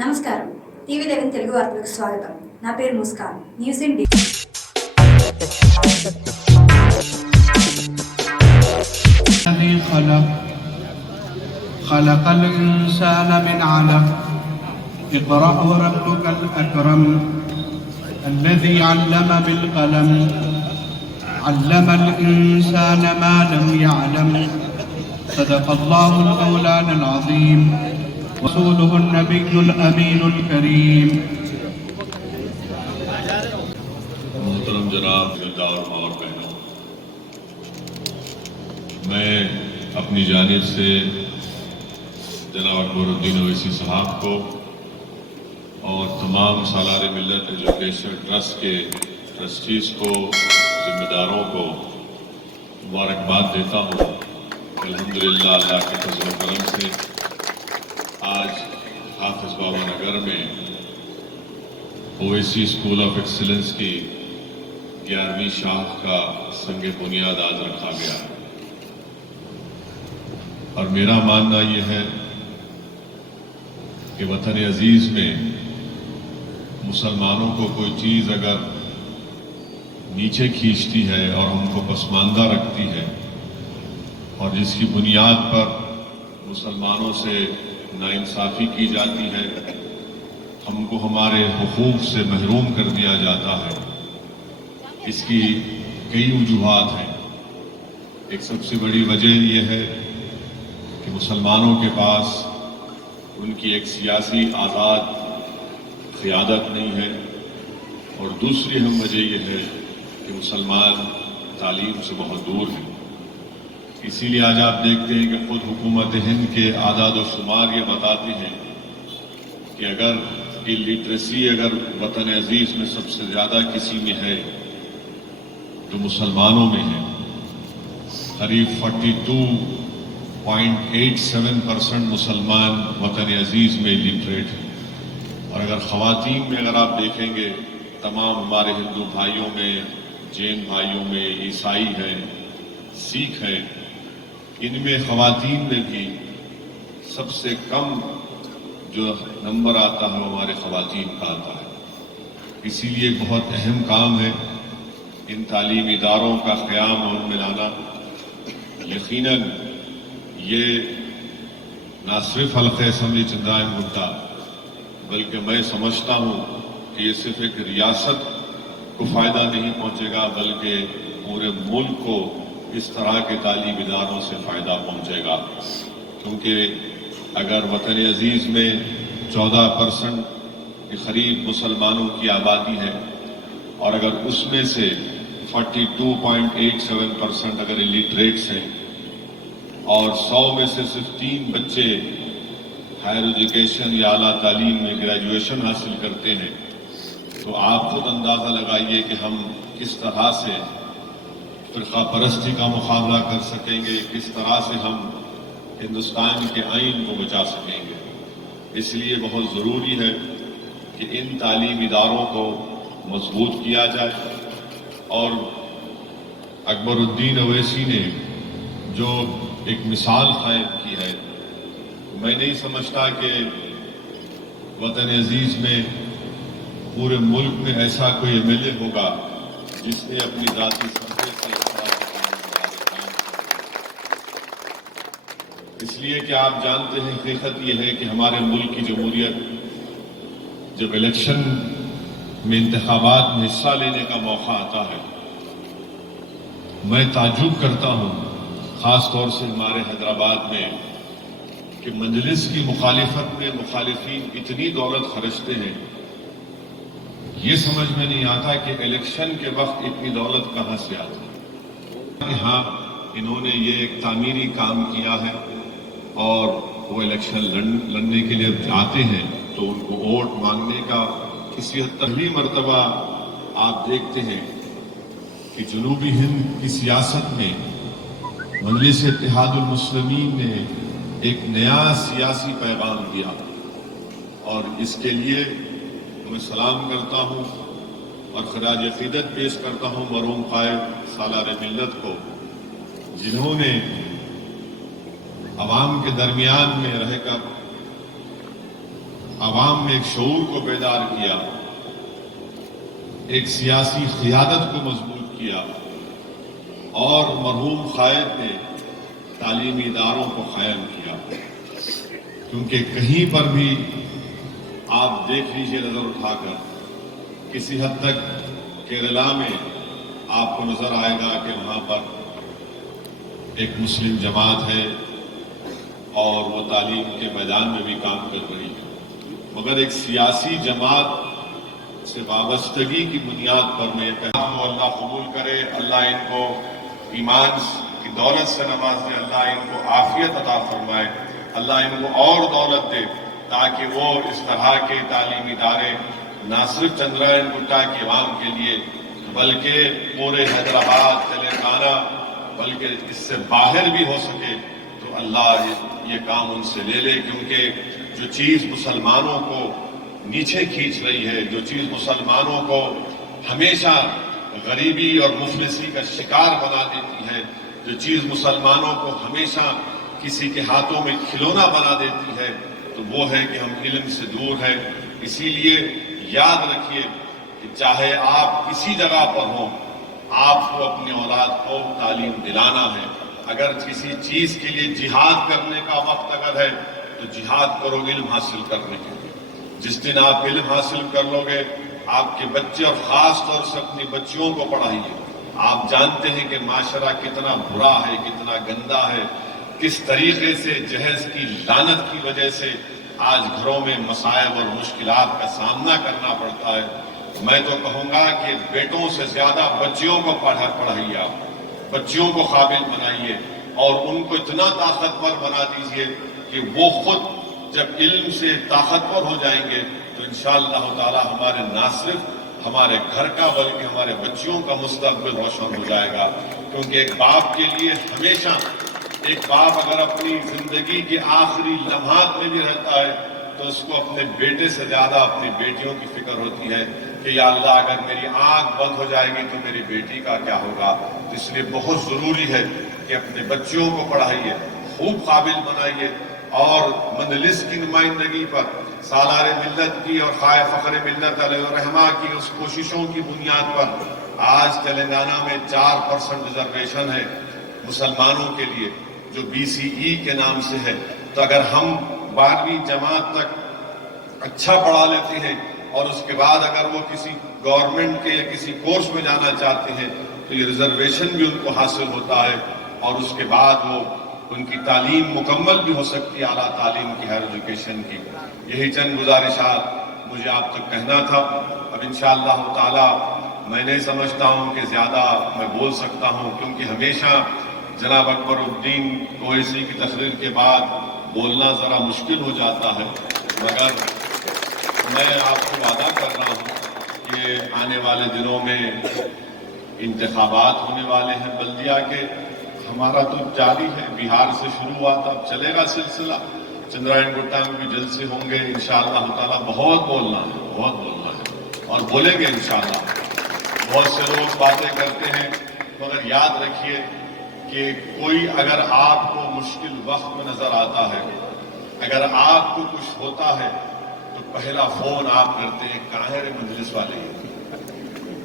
నమస్కారం. టీవీ11 తెలుగు వార్తలకు స్వాగతం. నా పేరు ముస్కాన్. న్యూస్ ఇన్ الذي خلق الإنسان من علق اقرأ وربك الأكرم الذي علم بالقلم علم الإنسان ما لم يعلم صدق الله المولانا العظيم رسوله النبي الأمين الكريم. محترم جناب اور بہنوں، میں اپنی جانب سے جناب اکبر الدین اویسی صاحب کو اور تمام سالار ملت ایجوکیشن ٹرسٹ کے ٹرسٹیز کو، ذمہ داروں کو مبارکباد دیتا ہوں. الحمدللہ اللہ کے فضل و کرم سے آج حافظ بابا نگر میں اویسی اسکول آف ایکسلنس کی 11ویں شاخ کا سنگ بنیاد آج رکھا گیا ہے. اور میرا ماننا یہ ہے کہ وطن عزیز میں مسلمانوں کو کوئی چیز اگر نیچے کھینچتی ہے اور ہم کو پسماندہ رکھتی ہے اور جس کی بنیاد پر مسلمانوں سے ناانصافی کی جاتی ہے، ہم کو ہمارے حقوق سے محروم کر دیا جاتا ہے، اس کی کئی وجوہات ہیں. ایک سب سے بڑی وجہ یہ ہے کہ مسلمانوں کے پاس ان کی ایک سیاسی آزاد قیادت نہیں ہے، اور دوسری اہم وجہ یہ ہے کہ مسلمان تعلیم سے بہت دور ہیں. اسی لیے آج آپ دیکھتے ہیں کہ خود حکومت ہند کے اعداد و شمار یہ بتاتے ہیں کہ اگر لٹریسی اگر وطن عزیز میں سب سے زیادہ کسی میں ہے تو مسلمانوں میں ہے. قریب 42.87% مسلمان وطن عزیز میں لٹریٹ ہیں. اور اگر خواتین میں اگر آپ دیکھیں گے، تمام ہمارے ہندو بھائیوں میں، جین بھائیوں میں، عیسائی ہیں، سکھ ہیں، ان میں خواتین میں بھی سب سے کم جو نمبر آتا ہے وہ ہمارے خواتین کا آتا ہے. اسی لیے بہت اہم کام ہے ان تعلیمی اداروں کا قیام اور ان میں لانا. یقیناً یہ نہ صرف حلقہ اسمبلی چندرائن گٹا، بلکہ میں سمجھتا ہوں کہ یہ صرف ایک ریاست کو فائدہ نہیں پہنچے گا، بلکہ پورے ملک کو اس طرح کے تعلیمی اداروں سے فائدہ پہنچے گا. کیونکہ اگر وطن عزیز میں 14% کے قریب مسلمانوں کی آبادی ہے، اور اگر اس میں سے 42.87% اگر الٹریٹس ہیں، اور 100 میں سے صرف 3 بچے ہائر ایجوکیشن یا اعلیٰ تعلیم میں گریجویشن حاصل کرتے ہیں، تو آپ خود اندازہ لگائیے کہ ہم کس طرح سے فرقہ پرستی کا مقابلہ کر سکیں گے، کس طرح سے ہم ہندوستان کے آئین کو بچا سکیں گے. اس لیے بہت ضروری ہے کہ ان تعلیمی اداروں کو مضبوط کیا جائے. اور اکبر الدین اویسی نے جو ایک مثال قائم کی ہے، میں نہیں سمجھتا کہ وطن عزیز میں پورے ملک میں ایسا کوئی ایم ایل اے ہوگا جس نے اپنی ذاتی سرحد سے اس لیے کہ آپ جانتے ہیں، حقیقت یہ ہے کہ ہمارے ملک کی جمہوریت جب الیکشن میں انتخابات میں حصہ لینے کا موقع آتا ہے، میں تعجب کرتا ہوں، خاص طور سے ہمارے حیدرآباد میں، کہ مجلس کی مخالفت میں مخالفین اتنی دولت خرچتے ہیں، یہ سمجھ میں نہیں آتا کہ الیکشن کے وقت اتنی دولت کہاں سے آتی ہے. ہاں، انہوں نے یہ ایک تعمیری کام کیا ہے، اور وہ الیکشن لڑنے کے لیے جاتے ہیں تو ان کو ووٹ مانگنے کا کسی حد تک پہلی مرتبہ آپ دیکھتے ہیں کہ جنوبی ہند کی سیاست میں مجلس اتحاد المسلمین نے ایک نیا سیاسی پیغام دیا. اور اس کے لیے میں سلام کرتا ہوں اور خراج عقیدت پیش کرتا ہوں مرحوم قائد سالار ملت کو، جنہوں نے عوام کے درمیان میں رہ کر عوام میں ایک شعور کو بیدار کیا، ایک سیاسی قیادت کو مضبوط کیا، اور مرحوم قائد نے تعلیمی اداروں کو قائم کیا. کیونکہ کہیں پر بھی آپ دیکھ لیجیے نظر اٹھا کر، کسی حد تک کیرلا میں آپ کو نظر آئے گا کہ وہاں پر ایک مسلم جماعت ہے اور وہ تعلیم کے میدان میں بھی کام کر رہی ہے، مگر ایک سیاسی جماعت سے وابستگی کی بنیاد پر میں کہتا ہوں اللہ قبول کرے، اللہ ان کو ایمان کی دولت سے نواز دے، اللہ ان کو عافیت عطا فرمائے، اللہ ان کو اور دولت دے تاکہ وہ اس طرح کے تعلیمی ادارے نہ صرف چندرائن گٹا کے عوام کے لیے بلکہ پورے حیدرآباد، تلنگانہ، بلکہ اس سے باہر بھی ہو سکے تو اللہ یہ کام ان سے لے لے. کیونکہ جو چیز مسلمانوں کو نیچے کھینچ رہی ہے، جو چیز مسلمانوں کو ہمیشہ غریبی اور مفلسی کا شکار بنا دیتی ہے، جو چیز مسلمانوں کو ہمیشہ کسی کے ہاتھوں میں کھلونا بنا دیتی ہے، تو وہ ہے کہ ہم علم سے دور ہیں. اسی لیے یاد رکھیے کہ چاہے آپ کسی جگہ پر ہوں، آپ کو اپنی اولاد کو تعلیم دلانا ہے. اگر کسی چیز کے لیے جہاد کرنے کا وقت اگر ہے تو جہاد کرو علم حاصل کرنے کے لیے. جس دن آپ علم حاصل کر لو گے، آپ کے بچے اور خاص طور سے اپنی بچیوں کو پڑھائیے. آپ جانتے ہیں کہ معاشرہ کتنا برا ہے، کتنا گندا ہے، کس طریقے سے جہیز کی لعنت کی وجہ سے آج گھروں میں مصائب اور مشکلات کا سامنا کرنا پڑتا ہے. میں تو کہوں گا کہ بیٹوں سے زیادہ بچیوں کو پڑھائیے، آپ بچیوں کو قابل بنائیے اور ان کو اتنا طاقتور بنا دیجئے کہ وہ خود جب علم سے طاقتور ہو جائیں گے تو انشاءاللہ تعالی ہمارے نہ صرف ہمارے گھر کا بلکہ ہمارے بچیوں کا مستقبل روشن ہو جائے گا. کیونکہ ایک باپ کے لیے ہمیشہ، ایک باپ اگر اپنی زندگی کے آخری لمحات میں بھی رہتا ہے تو اس کو اپنے بیٹے سے زیادہ اپنی بیٹیوں کی فکر ہوتی ہے کہ یا اللہ اگر میری آنکھ بند ہو جائے گی تو میری بیٹی کا کیا ہوگا. اس لیے بہت ضروری ہے کہ اپنے بچوں کو پڑھائیے، خوب قابل بنائیے، اور مجلس کی نمائندگی پر سالار ملت کی اور خواہ فخر ملت علیہ الرحمہ کی اس کوششوں کی بنیاد پر آج تلنگانہ میں 4% ریزرویشن ہے مسلمانوں کے لیے جو BCE کے نام سے ہے. تو اگر ہم 12ویں جماعت تک اچھا پڑھا لیتے ہیں اور اس کے بعد اگر وہ کسی گورنمنٹ کے یا کسی کورس میں جانا چاہتے ہیں تو یہ ریزرویشن بھی ان کو حاصل ہوتا ہے اور اس کے بعد وہ ان کی تعلیم مکمل بھی ہو سکتی ہے، اعلیٰ تعلیم کی، ہائر ایجوکیشن کی. یہی چند گزارشات مجھے آپ تک کہنا تھا. اب انشاءاللہ تعالی میں نہیں سمجھتا ہوں کہ زیادہ میں بول سکتا ہوں، کیونکہ ہمیشہ جناب اکبر الدین اویسی کی تقریر کے بعد بولنا ذرا مشکل ہو جاتا ہے، مگر میں آپ کو وعدہ کر رہا ہوں کہ آنے والے دنوں میں انتخابات ہونے والے ہیں بلدیہ کے. ہمارا تو جاری ہے، بہار سے شروع ہوا تھا، اب چلے گا سلسلہ. چندرائن گٹا میں بھی جلسے ہوں گے انشاءاللہ تعالی. بہت بولنا ہے، بہت بولنا ہے اور بولیں گے انشاءاللہ. بہت سے لوگ باتیں کرتے ہیں مگر یاد رکھیے کہ کوئی اگر آپ کو مشکل وقت میں نظر آتا ہے، اگر آپ کو کچھ ہوتا ہے تو پہلا فون آپ کرتے ہیں کہاں ہے رے مجلس والے.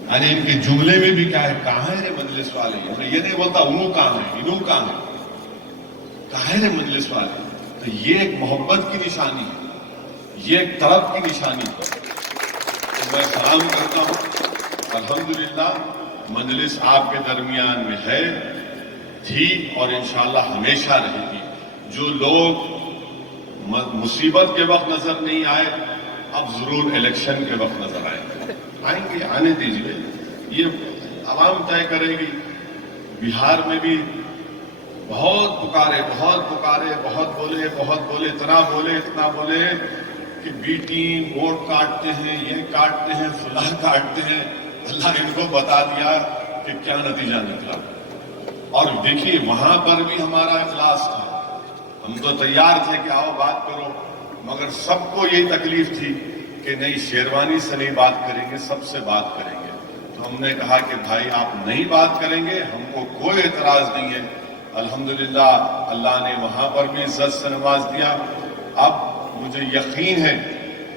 یعنی ان کے جملے میں بھی کیا ہے، کہاں ہے رے مجلس والے. میں یہ نہیں بولتا انہوں کہاں ہے، انہوں کہاں ہے، کہاں ہے رے مجلس والے. تو یہ ایک محبت کی نشانی ہے، یہ ایک طلب کی نشانی ہے. تو میں سلام کرتا ہوں، الحمدللہ مجلس آپ کے درمیان میں ہے، تھی اور انشاءاللہ ہمیشہ رہے گی. جو لوگ مصیبت کے وقت نظر نہیں آئے اب ضرور الیکشن کے وقت نظر آئیں گے، آنے دیجیے. یہ عوام طے کرے گی. بہار میں بھی بہت پکارے، بہت بولے، اتنا بولے کہ بی ٹیم ووٹ کاٹتے ہیں، یہ کاٹتے ہیں، فلاں کاٹتے ہیں. اللہ ان کو بتا دیا کہ کیا نتیجہ نکلا. اور دیکھیے وہاں پر بھی ہمارا اخلاص تھا، ہم تو تیار تھے کہ آؤ بات کرو، مگر سب کو یہی تکلیف تھی کہ نہیں شیروانی سے نہیں بات کریں گے، سب سے بات کریں گے. تو ہم نے کہا کہ بھائی آپ نہیں بات کریں گے، ہم کو کوئی اعتراض نہیں ہے. الحمدللہ اللہ نے وہاں پر بھی عزت سے نواز دیا. اب مجھے یقین ہے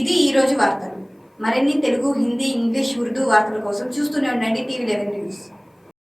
ఇది ఈ రోజు వార్తలు. మరిన్ని తెలుగు, హిందీ, ఇంగ్లీష్, ఉర్దూ వార్తల కోసం చూస్తూనే ఉండండి టీవీ 11 న్యూస్.